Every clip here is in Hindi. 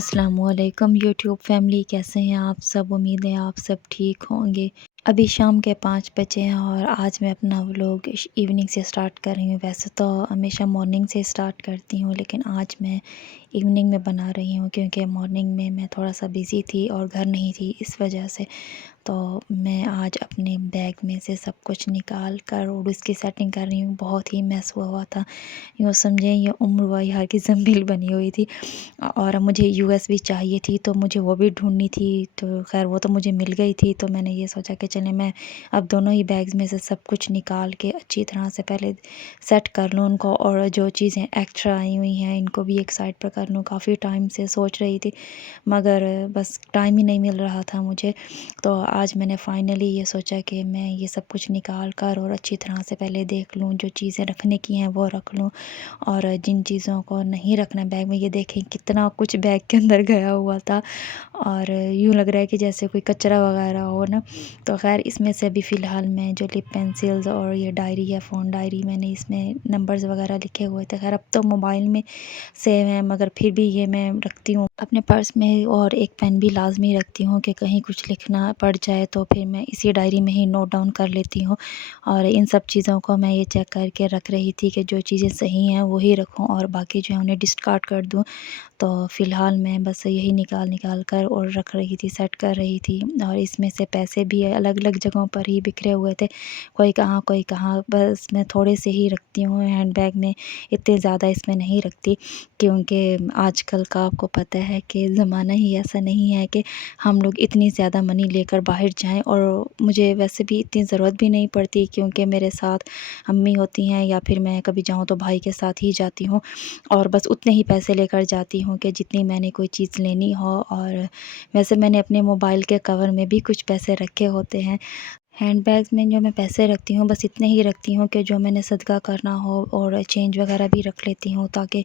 अस्सलामुअलैकुम यूट्यूब फैमिली, कैसे हैं आप सब। उम्मीद है आप सब ठीक होंगे। अभी शाम के 5 बजे हैं और आज मैं अपना व्लॉग इवनिंग से स्टार्ट कर रही हूँ। वैसे तो हमेशा मॉर्निंग से स्टार्ट करती हूँ, लेकिन आज मैं इवनिंग में बना रही हूँ क्योंकि मॉर्निंग में मैं थोड़ा सा बिज़ी थी और घर नहीं थी, इस वजह से। तो मैं आज अपने बैग में से सब कुछ निकाल कर और उसकी सेटिंग कर रही हूँ। बहुत ही मैस हुआ था, यूँ समझें ये उम्र वाहियात की ज़ंबील बनी हुई थी। और मुझे यूएसबी चाहिए थी, तो मुझे वो भी ढूँढनी थी। तो ख़ैर वो तो मुझे मिल गई थी। तो मैंने ये सोचा कि चलें मैं अब दोनों ही बैग्स में से सब कुछ निकाल के अच्छी तरह से पहले सेट कर लूँ उनको, और जो चीज़ें एक्स्ट्रा आई हुई हैं इनको भी एक साइड पर कर लूँ। काफ़ी टाइम से सोच रही थी, मगर बस टाइम ही नहीं मिल रहा था मुझे। तो आज मैंने फ़ाइनली ये सोचा कि मैं ये सब कुछ निकाल कर और अच्छी तरह से पहले देख लूँ, जो चीज़ें रखने की हैं वो रख लूँ, और जिन चीज़ों को नहीं रखना बैग में, ये देखें कितना कुछ बैग के अंदर गया हुआ था। और यूँ लग रहा है कि जैसे कोई कचरा वगैरह हो ना। तो ख़ैर इसमें से अभी फ़िलहाल मैं जो लिप पेंसिल्स और ये डायरी है, फ़ोन डायरी, मैंने इसमें नंबर्स वगैरह लिखे हुए थे। ख़ैर अब तो मोबाइल में सेव है, मगर फिर भी ये मैं रखती हूँ अपने पर्स में। और एक पेन भी लाजमी रखती हूँ कि कहीं कुछ लिखना पड़ जाए तो फिर मैं इसी डायरी में ही नोट डाउन कर लेती हूँ। और इन सब चीज़ों को मैं ये चेक करके रख रही थी कि जो चीज़ें सही हैं वही रखूँ और बाकी जो है उन्हें डिस्कार्ड कर दूँ। तो फ़िलहाल मैं बस यही निकाल निकाल कर और रख रही थी, सेट कर रही थी। और इसमें से पैसे भी अलग अलग जगहों पर ही बिखरे हुए थे, कोई कहाँ कोई कहाँ। बस मैं थोड़े से ही रखती हूँ हैंड बैग में, इतने ज़्यादा इसमें नहीं रखती, क्योंकि आजकल का आपको पता है कि ज़माना ही ऐसा नहीं है कि हम लोग इतनी ज़्यादा मनी लेकर बाहर जाएं। और मुझे वैसे भी इतनी ज़रूरत भी नहीं पड़ती, क्योंकि मेरे साथ अम्मी होती हैं या फिर मैं कभी जाऊँ तो भाई के साथ ही जाती हूँ। और बस उतने ही पैसे लेकर जाती हूँ कि जितनी मैंने कोई चीज़ लेनी हो। और वैसे मैंने अपने मोबाइल के कवर में भी कुछ पैसे रखे होते हैं। हैंडबैग्स में जो मैं पैसे रखती हूँ बस इतने ही रखती हूँ कि जो मैंने सदका करना हो, और चेंज वगैरह भी रख लेती हूँ ताकि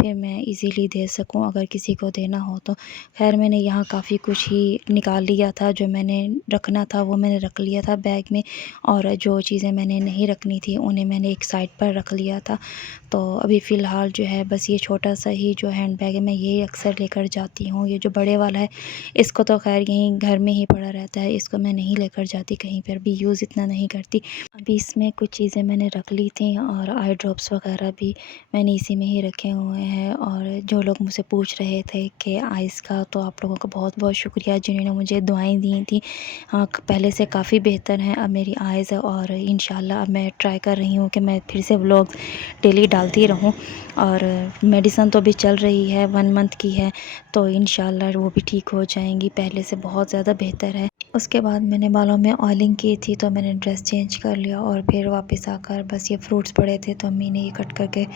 फिर मैं इजीली दे सकूँ अगर किसी को देना हो तो। खैर मैंने यहाँ काफ़ी कुछ ही निकाल लिया था, जो मैंने रखना था वो मैंने रख लिया था बैग में, और जो चीज़ें मैंने नहीं रखनी थी उन्हें मैंने एक साइड पर रख लिया था। तो अभी फ़िलहाल जो है बस ये छोटा सा ही जो हैंड बैग है मैं यही अक्सर लेकर जाती हूँ। ये जो बड़े वाला है इसको तो खैर यहीं घर में ही पड़ा रहता है, इसको मैं नहीं लेकर जाती कहीं पर भी, यूज़ इतना नहीं करती। अभी इसमें कुछ चीज़ें मैंने रख ली थी और आई ड्रॉप्स वगैरह भी मैंने इसी में ही रखे हुए हैं। और जो लोग मुझसे पूछ रहे थे कि आइज़ का, तो आप लोगों का बहुत बहुत शुक्रिया जिन्होंने मुझे दुआएं दी थी। हाँ, पहले से काफ़ी बेहतर हैं अब मेरी आइज़, और इंशाल्लाह अब मैं ट्राई कर रही हूँ कि मैं फिर से व्लॉग डेली डालती रहूँ। और मेडिसन तो अभी चल रही है, 1 मंथ की है, तो इंशाल्लाह वो भी ठीक हो जाएंगी, पहले से बहुत ज़्यादा बेहतर है। उसके बाद मैंने बालों में ऑयलिंग की थी, तो मैंने ड्रेस चेंज कर लिया और फिर वापस आकर बस ये फ्रूट्स पड़े थे तो अम्मी ने ये कट करके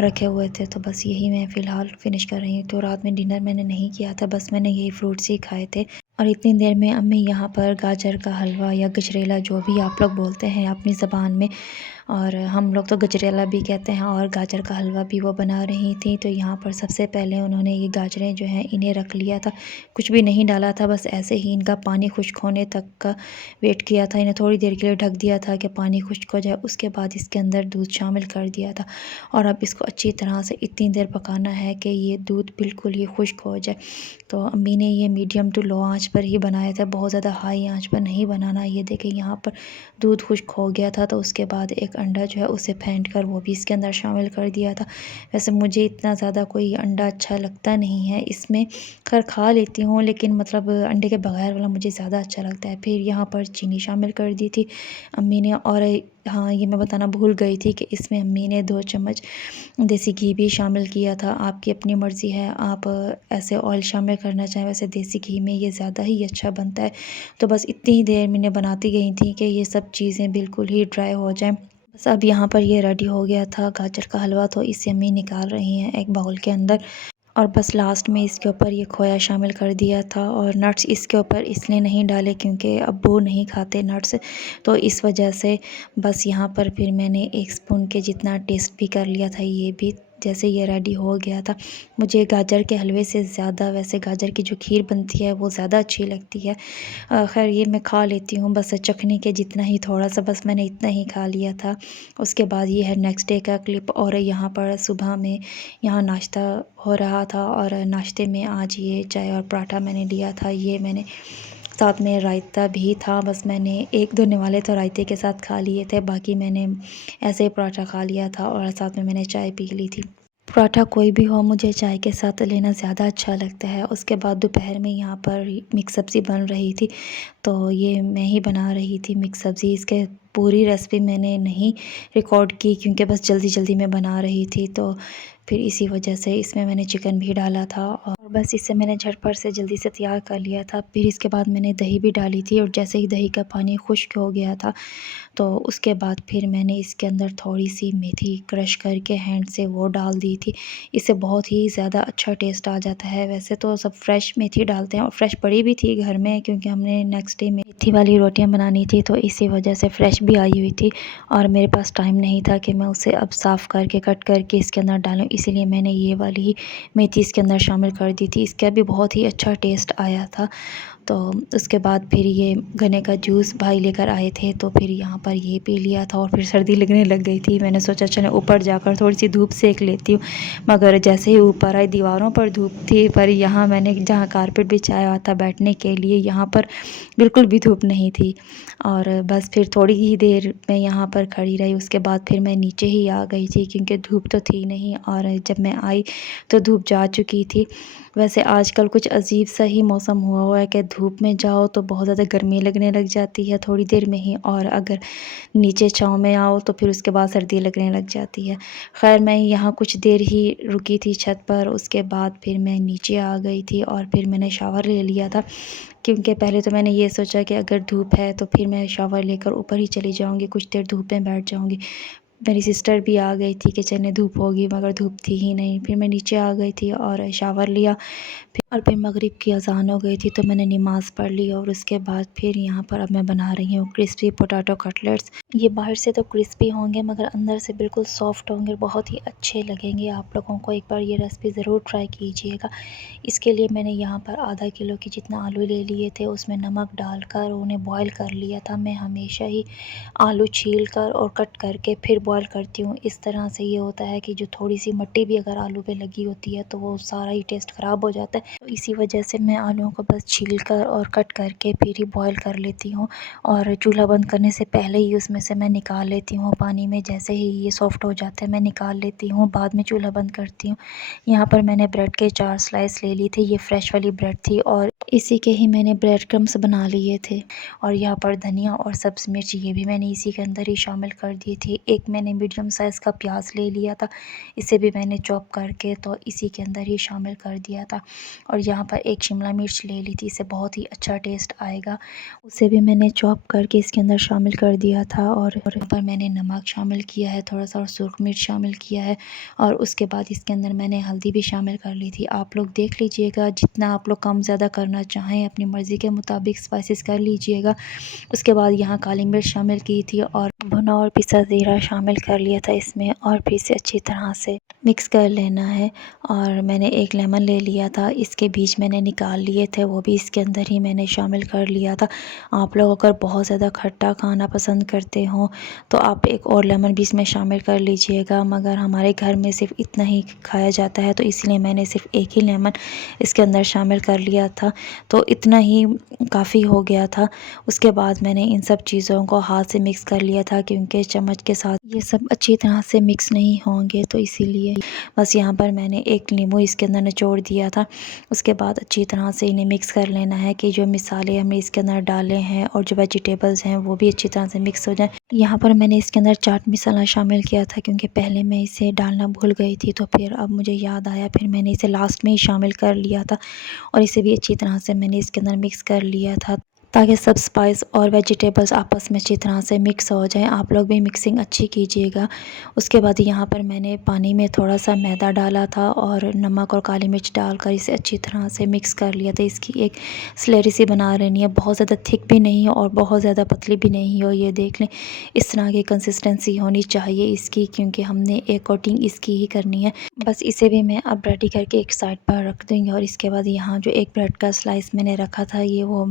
रखे हुए थे, तो बस यही मैं फ़िलहाल फ़िनिश कर रही हूँ। तो रात में डिनर मैंने नहीं किया था, बस मैंने यही फ्रूट्स ही खाए थे। और इतनी देर में अम्मी यहाँ पर गाजर का हलवा या गजरेला, जो भी आप लोग बोलते हैं अपनी ज़बान में, और हम लोग तो गजरेला भी कहते हैं, और गाजर का हलवा भी वो बना रही थी। तो यहाँ पर सबसे पहले उन्होंने ये गाजरें जो हैं इन्हें रख लिया था, कुछ भी नहीं डाला था, बस ऐसे ही इनका पानी खुश्क होने तक का वेट किया था। इन्हें थोड़ी देर के लिए ढक दिया था कि पानी खुश्क हो जाए, उसके बाद इसके अंदर दूध शामिल कर दिया था। और अब इसको अच्छी तरह से इतनी देर पकाना है कि ये दूध बिल्कुल ही खुश्क हो जाए। तो अम्मी ने ये मीडियम टू लो आंच पर ही बनाया था, बहुत ज़्यादा हाई आंच पर नहीं बनाना। ये देखें यहाँ पर दूध खुश्क हो गया था, तो उसके बाद एक अंडा जो है उसे फेंट कर वो भी इसके अंदर शामिल कर दिया था। वैसे मुझे इतना ज़्यादा कोई अंडा अच्छा लगता नहीं है इसमें, खैर खा लेती हूँ, लेकिन मतलब अंडे के बगैर वाला मुझे ज़्यादा अच्छा लगता है। फिर यहाँ पर चीनी शामिल कर दी थी अम्मी ने। और हाँ, ये मैं बताना भूल गई थी कि इसमें अम्मी ने 2 चम्मच देसी घी भी शामिल किया था। आपकी अपनी मर्ज़ी है, आप ऐसे ऑयल शामिल करना चाहें, वैसे देसी घी में ये ज़्यादा ही अच्छा बनता है। तो बस इतनी ही देर मैंने बनाती गई थी कि ये सब चीज़ें बिल्कुल ही ड्राई हो जाएं। बस अब यहाँ पर ये रेडी हो गया था गाजर का हलवा, तो इसे अम्मी निकाल रही हैं एक बाउल के अंदर। और बस लास्ट में इसके ऊपर ये खोया शामिल कर दिया था, और नट्स इसके ऊपर इसलिए नहीं डाले क्योंकि अब्बू नहीं खाते नट्स, तो इस वजह से। बस यहाँ पर फिर मैंने 1 स्पून के जितना टेस्ट भी कर लिया था ये भी, जैसे ये रेडी हो गया था। मुझे गाजर के हलवे से ज़्यादा वैसे गाजर की जो खीर बनती है वो ज़्यादा अच्छी लगती है। ख़ैर ये मैं खा लेती हूँ बस चखने के जितना ही, थोड़ा-सा बस मैंने इतना ही खा लिया था। उसके बाद ये है नेक्स्ट डे का क्लिप, और यहाँ पर सुबह में यहाँ नाश्ता हो रहा था और नाश्ते में आज ये चाय और पराठा मैंने लिया था। ये मैंने साथ में रायता भी था, बस मैंने 1-2 निवाले तो रायते के साथ खा लिए थे, बाकी मैंने ऐसे ही पराठा खा लिया था और साथ में मैंने चाय पी ली थी। पराठा कोई भी हो मुझे चाय के साथ लेना ज़्यादा अच्छा लगता है। उसके बाद दोपहर में यहाँ पर मिक्स सब्ज़ी बन रही थी, तो ये मैं ही बना रही थी मिक्स सब्ज़ी। इसके पूरी रेसिपी मैंने नहीं रिकॉर्ड की क्योंकि बस जल्दी-जल्दी में बना रही थी, तो फिर इसी वजह से इसमें मैंने चिकन भी डाला था और बस इसे मैंने झटपट से जल्दी से तैयार कर लिया था। फिर इसके बाद मैंने दही भी डाली थी और जैसे ही दही का पानी खुश्क हो गया था, तो उसके बाद फिर मैंने इसके अंदर थोड़ी-सी मेथी क्रश करके हैंड से वो डाल दी थी। इससे बहुत ही ज़्यादा अच्छा टेस्ट आ जाता है। वैसे तो सब फ्रेश मेथी डालते हैं और फ्रेश पड़ी भी थी घर में, क्योंकि हमने नेक्स्ट डे मेथी वाली रोटियां बनानी थी, तो इसी वजह से फ्रेश भी आई हुई थी और मेरे पास टाइम नहीं था कि मैं उसे अब साफ़ करके कट करके इसके अंदर डालूँ, इसीलिए मैंने ये वाली ही मेथी इसके अंदर शामिल कर दी थी। इसका भी बहुत ही अच्छा टेस्ट आया था। तो उसके बाद फिर ये गन्ने का जूस भाई लेकर आए थे, तो फिर यहाँ पर ये पी लिया था और फिर सर्दी लगने लग गई थी। मैंने सोचा चलो ऊपर जाकर थोड़ी-सी धूप सेक लेती हूँ, मगर जैसे ही ऊपर आई दीवारों पर धूप थी, पर यहाँ मैंने जहाँ कारपेट बिछाया हुआ था बैठने के लिए, यहाँ पर बिल्कुल भी धूप नहीं थी और बस फिर थोड़ी ही देर मैं यहाँ पर खड़ी रही। उसके बाद फिर मैं नीचे ही आ गई थी क्योंकि धूप तो थी नहीं और जब मैं आई तो धूप जा चुकी थी। वैसे आजकल कुछ अजीब सा ही मौसम हुआ हुआ है कि धूप में जाओ तो बहुत ज़्यादा गर्मी लगने लग जाती है थोड़ी देर में ही, और अगर नीचे छाँव में आओ तो फिर उसके बाद सर्दी लगने लग जाती है। ख़ैर मैं यहाँ कुछ देर ही रुकी थी छत पर, उसके बाद फिर मैं नीचे आ गई थी और फिर मैंने शावर ले लिया था, क्योंकि पहले तो मैंने ये सोचा कि अगर धूप है तो फिर मैं शावर लेकर ऊपर ही चली जाऊँगी, कुछ देर धूप में बैठ जाऊँगी। मेरी सिस्टर भी आ गई थी कि चलें धूप होगी, मगर धूप थी ही नहीं। फिर मैं नीचे आ गई थी और शावर लिया, फिर मगरिब की अज़ान हो गई थी तो मैंने नमाज़ पढ़ ली और उसके बाद फिर यहाँ पर अब मैं बना रही हूँ क्रिस्पी पोटैटो कटलेट्स। ये बाहर से तो क्रिस्पी होंगे मगर अंदर से बिल्कुल सॉफ्ट होंगे, बहुत ही अच्छे लगेंगे। आप लोगों को एक बार ये रेसिपी ज़रूर ट्राई कीजिएगा। इसके लिए मैंने यहाँ पर आधा किलो की जितना आलू ले लिए थे, उसमें नमक डालकर उन्हें बॉयल कर लिया था। मैं हमेशा ही आलू छील कर और कट करके फिर बॉयल करती हूँ। इस तरह से ये होता है कि जो थोड़ी-सी मिट्टी भी अगर आलू पे लगी होती है तो वो सारा ही टेस्ट ख़राब हो जाता है। तो इसी वजह से मैं आलूओं को बस छील कर और कट करके फिर ही बॉयल कर लेती हूँ और चूल्हा बंद करने से पहले ही उसमें से मैं निकाल लेती हूँ पानी में। जैसे ही ये सॉफ्ट हो जाता है मैं निकाल लेती हूँ, बाद में चूल्हा बंद करती हूँ। यहाँ पर मैंने ब्रेड के 4 स्लाइस ले लिए थे, ये फ्रेश वाली ब्रेड थी और इसी के ही मैंने ब्रेड क्रम्स बना लिए थे। और यहाँ पर धनिया और सब्ज़ मिर्च ये भी मैंने इसी के अंदर ही शामिल कर दी थी। एक मैंने मीडियम साइज़ का प्याज ले लिया था, इसे भी मैंने चॉप करके तो इसी के अंदर ही शामिल कर दिया था। और यहाँ पर एक शिमला मिर्च ले ली थी, इससे बहुत ही अच्छा टेस्ट आएगा, उसे भी मैंने चॉप करके इसके अंदर शामिल कर दिया था। और यहाँ पर मैंने नमक शामिल किया है थोड़ा-सा और सुर्ख मिर्च शामिल किया है और उसके बाद इसके अंदर मैंने हल्दी भी शामिल कर ली थी। आप लोग देख लीजिएगा, जितना आप लोग कम ज़्यादा करना चाहें अपनी मर्ज़ी के मुताबिक स्पाइसेस कर लीजिएगा। उसके बाद यहाँ काली मिर्च शामिल की थी और भुना और पिसा ज़ीरा शामिल कर लिया था इसमें, और फिर इसे अच्छी तरह से मिक्स कर लेना है। और मैंने एक लेमन ले लिया था, इसके बीज मैंने निकाल लिए थे, वो भी इसके अंदर ही मैंने शामिल कर लिया था। आप लोग अगर बहुत ज़्यादा खट्टा खाना पसंद करते हो तो आप एक और लेमन भी इसमें शामिल कर लीजिएगा, मगर हमारे घर में सिर्फ इतना ही खाया जाता है तो इसलिए मैंने सिर्फ एक ही लेमन इसके अंदर शामिल कर लिया था, तो इतना ही काफ़ी हो गया था। उसके बाद मैंने इन सब चीज़ों को हाथ से मिक्स कर लिया था, क्योंकि चम्मच के साथ ये सब अच्छी तरह से मिक्स नहीं होंगे, तो इसीलिए बस यहाँ पर मैंने एक नींबू इसके अंदर निचोड़ दिया था। उसके बाद अच्छी तरह से इन्हें मिक्स कर लेना है कि जो मिसाले हमने इसके अंदर डाले हैं और जो वेजिटेबल्स हैं वो भी अच्छी तरह से मिक्स हो जाए। यहाँ पर मैंने इसके अंदर चाट मसाला शामिल किया था, क्योंकि पहले मैं इसे डालना भूल गई थी, तो फिर अब मुझे याद आया, फिर मैंने इसे लास्ट में ही शामिल कर लिया था और इसे भी अच्छी तरह से मैंने इसके अंदर मिक्स कर लिया था। ताकि सब स्पाइस और वेजिटेबल्स आपस में अच्छी तरह से मिक्स हो जाएं। आप लोग भी मिक्सिंग अच्छी कीजिएगा। उसके बाद यहाँ पर मैंने पानी में थोड़ा सा मैदा डाला था और नमक और काली मिर्च डालकर इसे अच्छी तरह से मिक्स कर लिया था। इसकी एक स्लेरी सी बना लेनी है, बहुत ज़्यादा थिक भी नहीं हो और बहुत ज़्यादा पतली भी नहीं हो। ये देख लें, इस तरह की कंसिस्टेंसी होनी चाहिए इसकी, क्योंकि हमने एक कोटिंग इसकी ही करनी है। बस इसे भी मैं अब रेडी करके एक साइड पर रख दूँगी। और इसके बाद यहाँ जो एक ब्रेड का स्लाइस मैंने रखा था, ये वो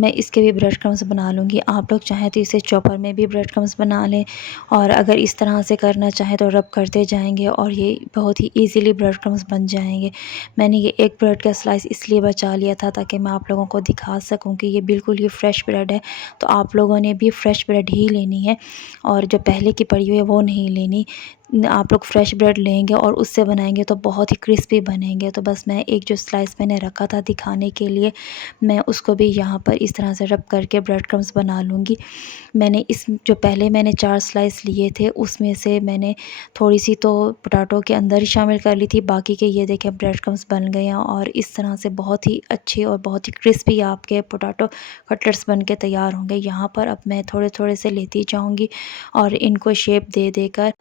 मैं इसके भी ब्रेड क्रम्स बना लूँगी। आप लोग चाहें तो इसे चॉपर में भी ब्रेड क्रम्स बना लें, और अगर इस तरह से करना चाहें तो रब करते जाएंगे और ये बहुत ही ईज़िली ब्रेड क्रम्स बन जाएंगे। मैंने ये एक ब्रेड का स्लाइस इसलिए बचा लिया था ताकि मैं आप लोगों को दिखा सकूं कि ये बिल्कुल ही फ्रेश ब्रेड है। तो आप लोगों ने भी फ्रेश ब्रेड ही लेनी है, और जो पहले की पड़ी हुई है वो नहीं लेनी। आप लोग फ्रेश ब्रेड लेंगे और उससे बनाएंगे तो बहुत ही क्रिस्पी बनेंगे। तो बस मैं एक जो स्लाइस मैंने रखा था दिखाने के लिए, मैं उसको भी यहाँ पर इस तरह से रब करके ब्रेड क्रम्स बना लूँगी। मैंने इस जो पहले मैंने 4 स्लाइस लिए थे उसमें से मैंने थोड़ी-सी तो पोटैटो के अंदर ही शामिल कर ली थी, बाकी के ये देखें ब्रेड क्रम्स बन गए हैं और इस तरह से बहुत ही अच्छे और बहुत ही क्रिस्पी आपके पोटैटो कटलेट्स बन के तैयार होंगे। यहाँ पर अब मैं थोड़े-थोड़े से लेती जाऊँगी और इनको शेप दे देकर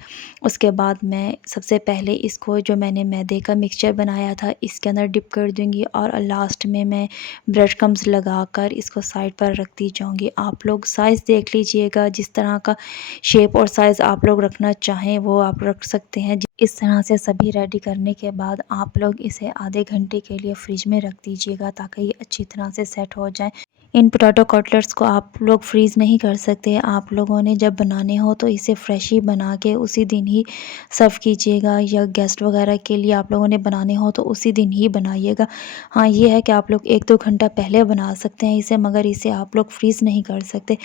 उसके बाद मैं सबसे पहले इसको जो मैंने मैदे का मिक्सचर बनाया था इसके अंदर डिप कर दूँगी, और लास्ट में मैं ब्रेड क्रम्स लगाकर इसको साइड पर रखती जाऊँगी। आप लोग साइज़ देख लीजिएगा, जिस तरह का शेप और साइज़ आप लोग रखना चाहें वो आप रख सकते हैं। इस तरह से सभी रेडी करने के बाद आप लोग इसे आधे घंटे के लिए फ्रिज में रख दीजिएगा ताकि ये अच्छी तरह से सेट हो जाए। इन पोटैटो कटलेट्स को आप लोग फ्रीज़ नहीं कर सकते। आप लोगों ने जब बनाने हो तो इसे फ्रेश ही बना के उसी दिन ही सर्व कीजिएगा, या गेस्ट वगैरह के लिए आप लोगों ने बनाने हो तो उसी दिन ही बनाइएगा। हाँ, ये है कि आप लोग 1-2 घंटा पहले बना सकते हैं इसे, मगर इसे आप लोग फ्रीज़ नहीं कर सकते।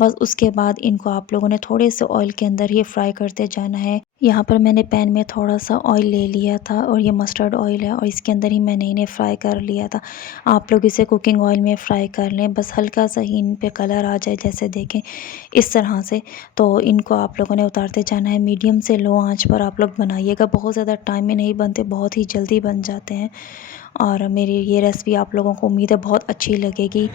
बस उसके बाद इनको आप लोगों ने थोड़े से ऑयल के अंदर ही फ्राई करते जाना है। यहाँ पर मैंने पैन में थोड़ा-सा ऑयल ले लिया था और ये मस्टर्ड ऑयल है, और इसके अंदर ही मैंने इन्हें फ्राई कर लिया था। आप लोग इसे कुकिंग ऑयल में फ्राई कर लें, बस हल्का सा ही इन पे कलर आ जाए, जैसे देखें इस तरह से। तो इनको आप लोगों ने उतारते जाना है। मीडियम से लो आंच पर आप लोग बनाइएगा, बहुत ज़्यादा टाइम में नहीं बनते, बहुत ही जल्दी बन जाते हैं। और मेरी ये रेसिपी आप लोगों को उम्मीद है बहुत अच्छी लगेगी।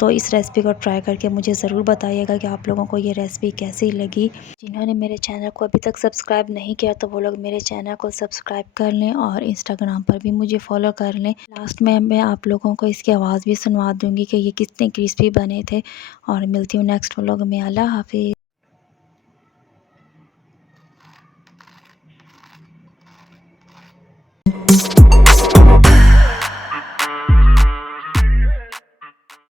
तो इस रेसिपी को ट्राई करके मुझे ज़रूर बताइएगा कि आप लोगों को ये रेसिपी कैसी लगी। जिन्होंने मेरे चैनल को अभी तक सब्सक्राइब नहीं किया तो वो लोग मेरे चैनल को सब्सक्राइब कर लें, और इंस्टाग्राम पर भी मुझे फॉलो कर लें। लास्ट में मैं आप लोगों को इसकी आवाज़ भी सुनवा दूँगी कि ये कितने क्रिस्पी बने थे। और मिलती हूँ नेक्स्ट व्लॉग में। अल्लाह हाफ़िज़।